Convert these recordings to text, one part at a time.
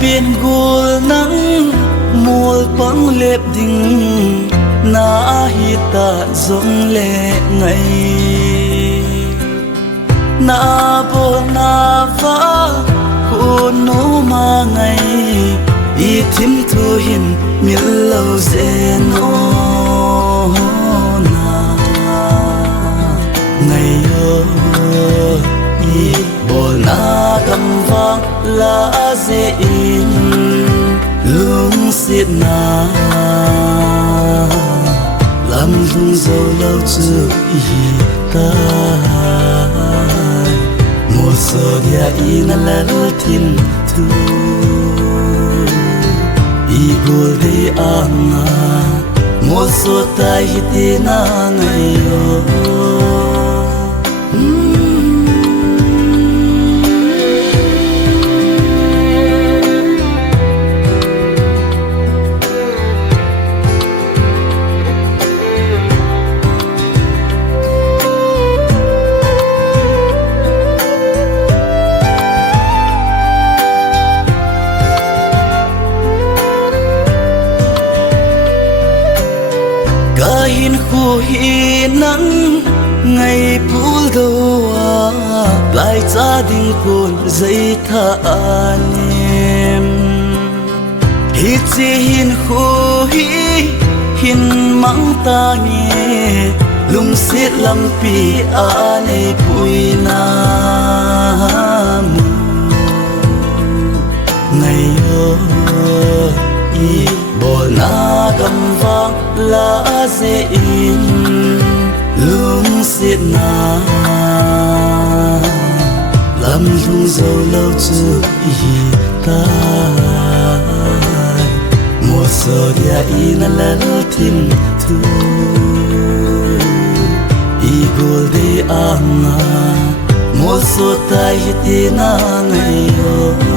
biển gul nắng mùa băng lệp đình na hi ta giống lệ ngày na bo na va ku nu ma ngày i thim thu hin mil lâu zeno na ngày yo i bo na kam vang la ze in lung xiết na làm lung dâu lâu chưa ý ta một giờ dia ina lal tin tu i gol de anga một giờ tai hitina ngày yo hin khu hi nắng ngày phul đâu lại gia đình cuốn dây tha anh hi chi hin khu hi hin mang ta nghe lung xiết lăng pi anh bùi na ngày ơi i bo na gam vang la ze in lung xiết na làm lung dâu lâu chưa ý ta một giờ dia ina lal tim tu i gol de anga một giờ tai hitina ngày yo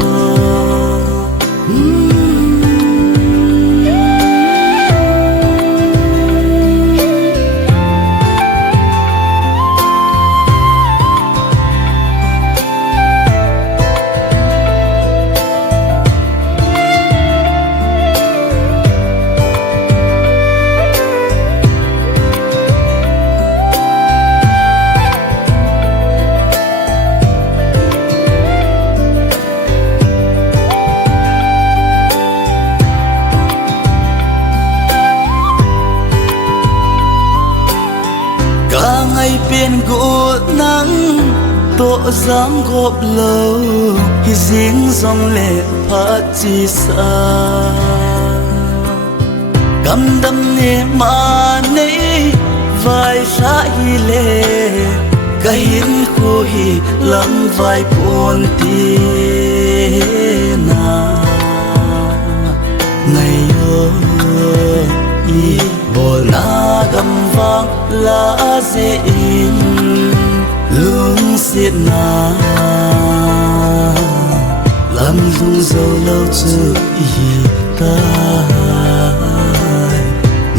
ngày biển gỗ nắng tổ giang gộp lâu hi riêng dòng lệ phát chi xa cầm đâm nề mà nấy vai xa hi lệ cái hin khu hi lắm vai buồn tì na ngày ơi i bo na gam vang la ze in lung xiết na làm lung dâu lâu chưa ý ta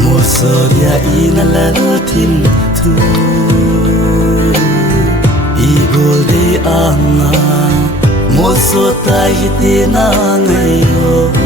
một giờ dia ina lal tin tu i gol de anga một giờ tai hitina ngày yo